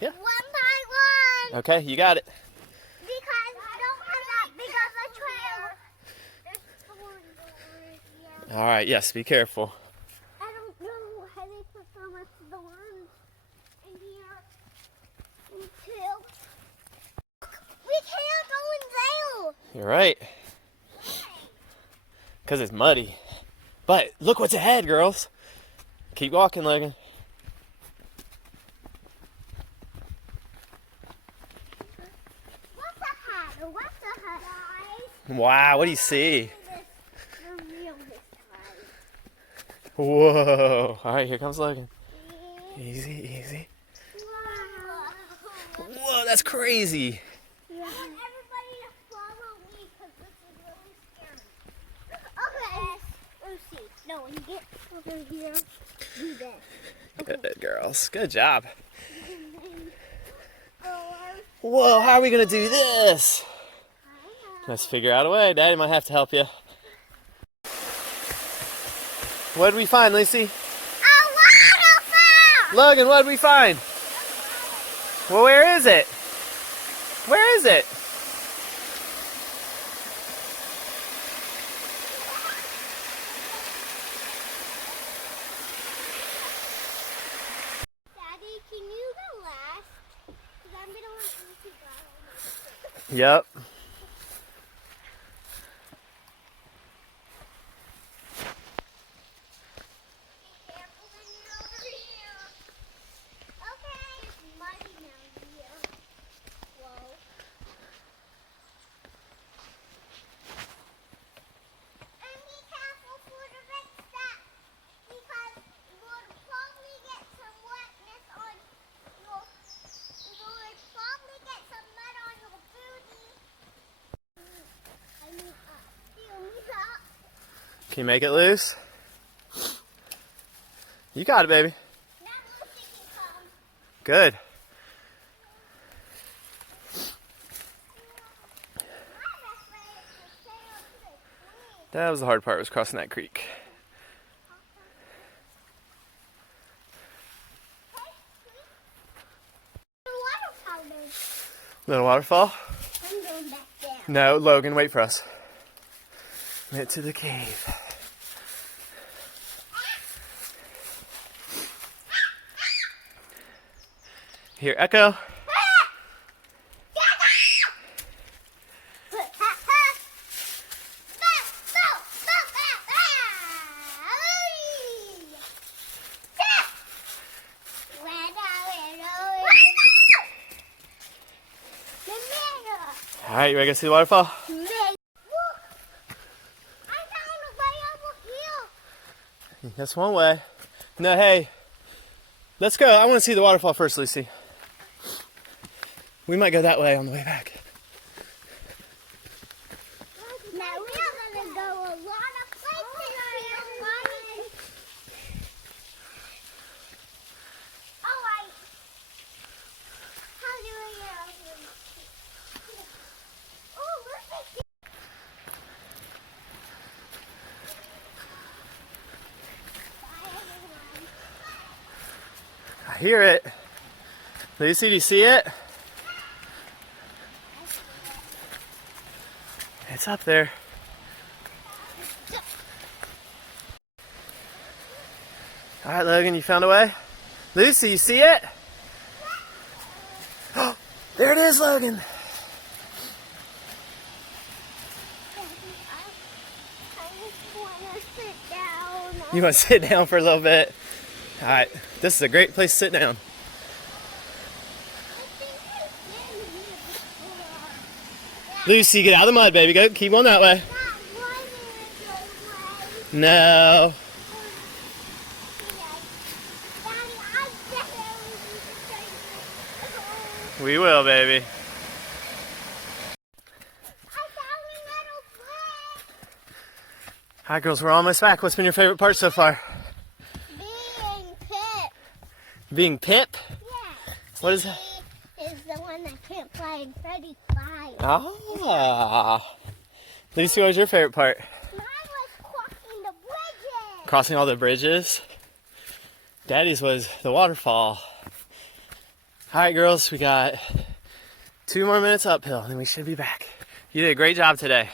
Yeah. One by one. Okay, you got it. Because I don't have that big of a trail. There's thorns over here. All right, yes, be careful. I don't know how they put so much thorns in here until we can't go in there. You're right. Because it's muddy. But look what's ahead, girls. Keep walking, Logan. What's ahead? What's ahead, guys? Wow, what do you see? The real guys. Whoa. All right, here comes Logan. Easy, easy. Wow. Whoa, that's crazy. I want everybody to follow me because this is really scary. Okay. Lucy, no, when you get over here, do this. Good girls. Good job. And then go Whoa, how are we going to do this? Let's figure out a way. Daddy might have to help you. What did we find, Lucy? A waterfall! Logan, what did we find? Well, where is it? Where is it? Daddy, can you go last? Because I'm going to want Lucy to go. Yep. Be careful when you're over here. Okay. It's muddy now here. Whoa. And be careful for the red stuff. Because you'll probably get some wetness on your... You'll probably get some mud on your booty. I mean, feel me up. Can you make it loose? You got it, baby. Now Lucy can come. Good. That was the hard part, was crossing that creek. Little waterfall? I'm going back down. No, Logan, wait for us. Get to the cave. Here, Echo. All right, you ready to go see the waterfall? That's one way. No, hey, let's go. I want to see the waterfall first, Lucy. We might go that way on the way back. Now we're gonna go a lot of places here, Mommy. All right. How do we get over here? Oh, look. Bye, everyone. I hear it. Lucy, do you see it? It's up there. All right, Logan, you found a way? Lucy, you see it? Oh, there it is, Logan. I just want to sit down. You want to sit down for a little bit? All right, this is a great place to sit down. I think I've been here before. Lucy, get out of the mud, baby. Go, keep on that way. That one is the way. No. Daddy, I definitely need to take this. We will, baby. I found a little flip. All right, girls, we're almost back. What's been your favorite part so far? Being Pip. Being Pip? Yeah. What is that? He is the one that can't fly and Freddy flies. Ah. Lucy, what was your favorite part? Mine was crossing the bridges. Crossing all the bridges. Daddy's was the waterfall. All right, girls, we got 2 more minutes uphill, and then we should be back. You did a great job today.